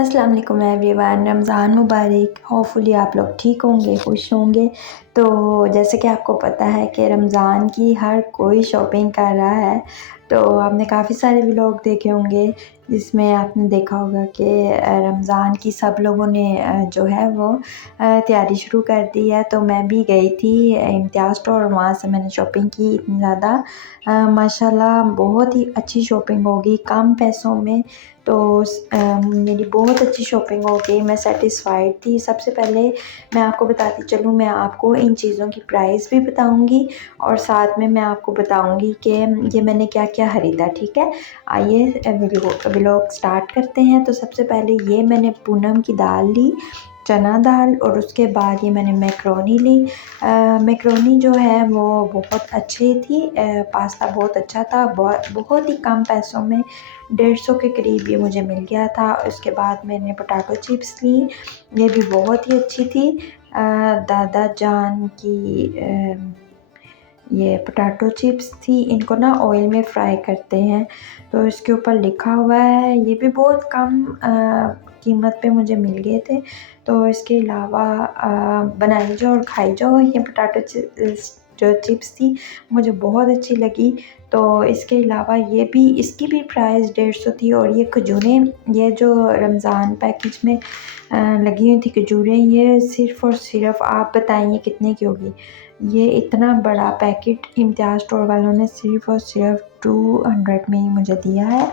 अस्सलाम वालेकुम एवरीवन, रमज़ान मुबारक। होपफुली आप लोग ठीक होंगे, खुश होंगे। तो जैसे कि आपको पता है कि रमज़ान की हर कोई शॉपिंग कर रहा है। तो आपने काफ़ी सारे व्लॉग देखे होंगे जिसमें आपने देखा होगा कि रमज़ान की सब लोगों ने जो है वो तैयारी शुरू कर दी है। तो मैं भी गई थी इम्तियाज़ स्टोर, वहाँ से मैंने शॉपिंग की इतनी ज़्यादा माशाल्लाह बहुत ही अच्छी शॉपिंग होगी कम पैसों में। तो मेरी बहुत अच्छी शॉपिंग हो गई, मैं सैटिस्फाइड थी। सबसे पहले मैं आपको बताती चलूँ, मैं आपको इन चीज़ों की प्राइस भी बताऊंगी और साथ में मैं आपको बताऊंगी कि ये मैंने क्या क्या ख़रीदा। ठीक है, आइए व्लॉग स्टार्ट करते हैं। तो सबसे पहले ये मैंने पूनम की दाल ली, चना दाल, और उसके बाद ये मैंने मैक्रोनी ली। मैक्रोनी जो है वो बहुत अच्छी थी, पास्ता बहुत अच्छा था, बहुत ही कम पैसों में 150 के करीब ये मुझे मिल गया था। उसके बाद मैंने पोटैटो चिप्स ली, ये भी बहुत ही अच्छी थी। दादा जान की ये पोटैटो चिप्स थी, इनको ना ऑयल में फ्राई करते हैं। तो इसके ऊपर लिखा हुआ है, ये भी बहुत कम कीमत पे मुझे मिल गए थे। तो इसके अलावा बनाई जाओ और खाई जाओ, ये पोटैटो जो चिप्स थी मुझे बहुत अच्छी लगी। तो इसके अलावा ये भी, इसकी भी प्राइस 150 थी। और ये खजूरें, ये जो रमज़ान पैकेज में लगी हुई थी खजूरें, ये सिर्फ़ और सिर्फ आप बताइए कितने की होगी। ये इतना बड़ा पैकेट इम्तियाज़ स्टोर वालों ने सिर्फ़ और सिर्फ 200 में ही मुझे दिया है।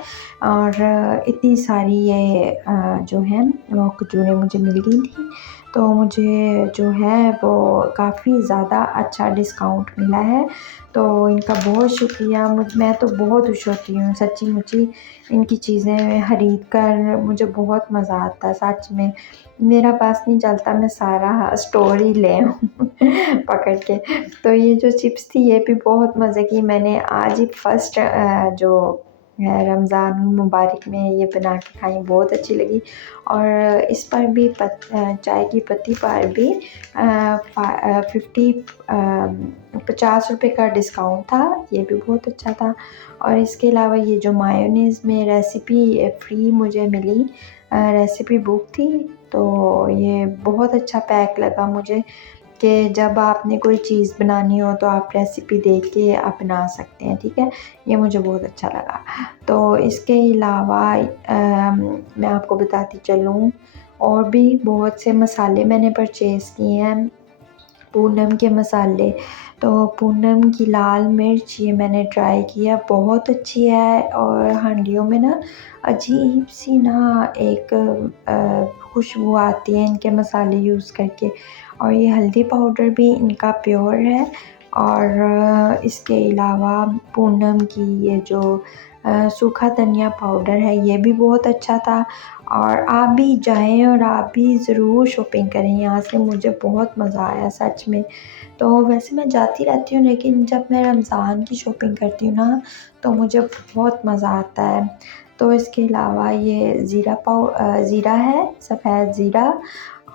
और इतनी सारी ये जो है वो खजूरें मुझे मिल गई थी। तो मुझे जो है वो काफ़ी ज़्यादा अच्छा डिस्काउंट मिला है। तो इनका बहुत शुक्रिया। मैं तो बहुत खुश होती हूँ सच्ची मुच्ची, इनकी चीज़ें ख़रीद कर मुझे बहुत मज़ा आता है सच में। मेरा पास नहीं चलता, मैं सारा स्टोर ही ले आऊँ पकड़ के। तो ये जो चिप्स थी ये भी बहुत मज़े की, मैंने आज ही फर्स्ट जो रमज़ान मुबारक में ये बना के खाई, बहुत अच्छी लगी। और इस पर भी चाय की पत्ती पर भी 50 रुपये का डिस्काउंट था, ये भी बहुत अच्छा था। और इसके अलावा ये जो मायोनीज़ में रेसिपी फ्री मुझे मिली, रेसिपी बुक थी। तो ये बहुत अच्छा पैक लगा मुझे कि जब आपने कोई चीज़ बनानी हो तो आप रेसिपी देख के आप बना सकते हैं। ठीक है, ये मुझे बहुत अच्छा लगा। तो इसके अलावा मैं आपको बताती चलूँ, और भी बहुत से मसाले मैंने परचेज़ किए हैं, पूनम के मसाले। तो पूनम की लाल मिर्च ये मैंने ट्राई किया, बहुत अच्छी है। और हांडियों में ना अजीब सी ना एक खुशबू आती है इनके मसाले यूज़ करके। और ये हल्दी पाउडर भी इनका प्योर है। और इसके अलावा पूनम की ये जो सूखा धनिया पाउडर है ये भी बहुत अच्छा था। और आप भी जाएं और आप भी ज़रूर शॉपिंग करें यहाँ से, मुझे बहुत मज़ा आया सच में। तो वैसे मैं जाती रहती हूँ, लेकिन जब मैं रमज़ान की शॉपिंग करती हूँ ना तो मुझे बहुत मज़ा आता है। तो इसके अलावा ये ज़ीरा है, सफ़ेद ज़ीरा।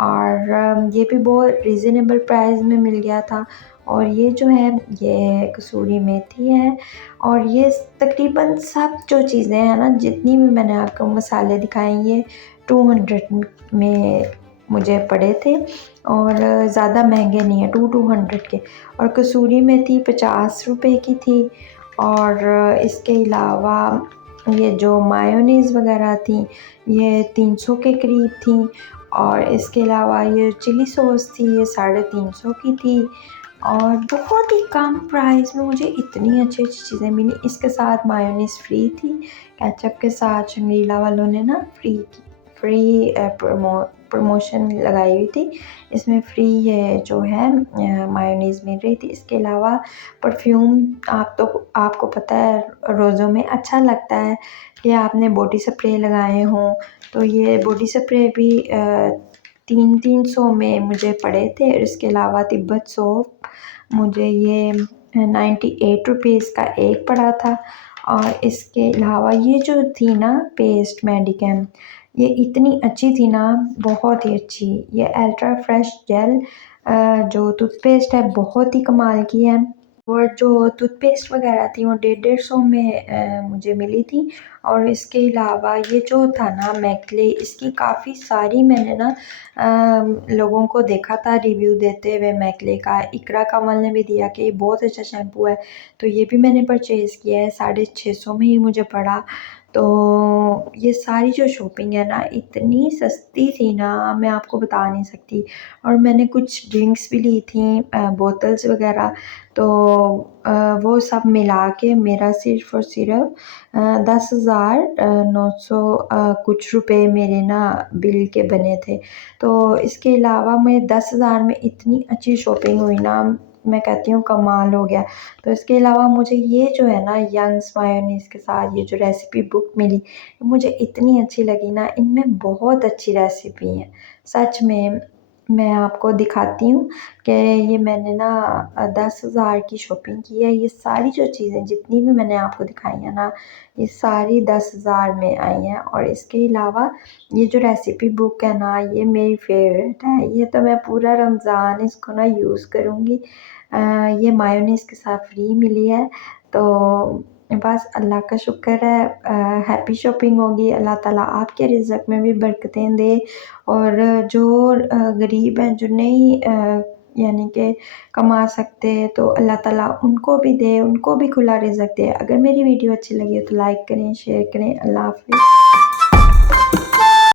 और ये भी बहुत रीज़नेबल प्राइस में मिल गया था। और ये जो है ये कसूरी मेथी है। और ये तकरीबन सब जो चीज़ें हैं ना, जितनी भी मैंने आपको मसाले दिखाए, ये 200 में मुझे पड़े थे। और ज़्यादा महंगे नहीं है, 200 के। और कसूरी मेथी 50 रुपए की थी। और इसके अलावा ये जो मायोनीज़ वगैरह थी ये 300 के करीब थी। और इसके अलावा ये चिली सॉस थी, ये 350 की थी। और बहुत ही कम प्राइस में मुझे इतनी अच्छी अच्छी चीज़ें मिली। इसके साथ मायोनीज़ फ्री थी, केचप के साथ शंग्रीला वालों ने ना फ्री प्रमोशन लगाई हुई थी, इसमें फ्री ये जो है मायोनीज़ मिल रही थी। इसके अलावा परफ्यूम, आपको पता है रोज़ों में अच्छा लगता है कि आपने बॉडी स्प्रे लगाए हों। तो ये बॉडी स्प्रे भी 300 में मुझे पड़े थे। और इसके अलावा तिब्बत सोप मुझे ये 98 रुपीज़ का एक पड़ा था। और इसके अलावा ये जो थी ना पेस्ट मेडिकेम, ये इतनी अच्छी थी ना, बहुत ही अच्छी। ये अल्ट्रा फ्रेश जेल जो टूथपेस्ट है बहुत ही कमाल की है। और जो टूथपेस्ट वगैरह थी वो 150 में मुझे मिली थी। और इसके अलावा ये जो था ना मैकले, इसकी काफ़ी सारी मैंने ना लोगों को देखा था रिव्यू देते हुए मैकले का। इकरा कमल ने भी दिया कि ये बहुत अच्छा शैम्पू है, तो ये भी मैंने परचेज़ किया है। 650 में ही मुझे पड़ा। तो ये सारी जो शॉपिंग है ना इतनी सस्ती थी ना, मैं आपको बता नहीं सकती। और मैंने कुछ ड्रिंक्स भी ली थी, बोतल्स वगैरह। तो वो सब मिला के मेरा सिर्फ़ और सिर्फ 10,900 कुछ रुपए मेरे ना बिल के बने थे। तो इसके अलावा मैं 10,000 में इतनी अच्छी शॉपिंग हुई ना, मैं कहती हूँ कमाल हो गया। तो इसके अलावा मुझे ये जो है ना यंग्स मायोनीज़ के साथ ये जो रेसिपी बुक मिली, मुझे इतनी अच्छी लगी ना, इनमें बहुत अच्छी रेसिपी है। सच में मैं आपको दिखाती हूँ कि ये मैंने ना 10,000 की शॉपिंग की है। ये सारी जो चीज़ें जितनी भी मैंने आपको दिखाई हैं ना, ये सारी 10,000 में आई हैं। और इसके अलावा ये जो रेसिपी बुक है ना, ये मेरी फेवरेट है। ये तो मैं पूरा रमज़ान इसको ना यूज़ करूँगी। ये मायोनीज़ के साथ फ्री मिली है। तो बस अल्लाह का शुक्र है, हैप्पी शॉपिंग होगी। अल्लाह ताला आपके रिज़्क़ में भी बरकतें दे। और जो गरीब हैं, जो नहीं यानी कि कमा सकते, तो अल्लाह ताला उनको भी दे, उनको भी खुला रिज़्क़ दे। अगर मेरी वीडियो अच्छी लगी हो तो लाइक करें, शेयर करें। अल्लाह हाफ़िज़।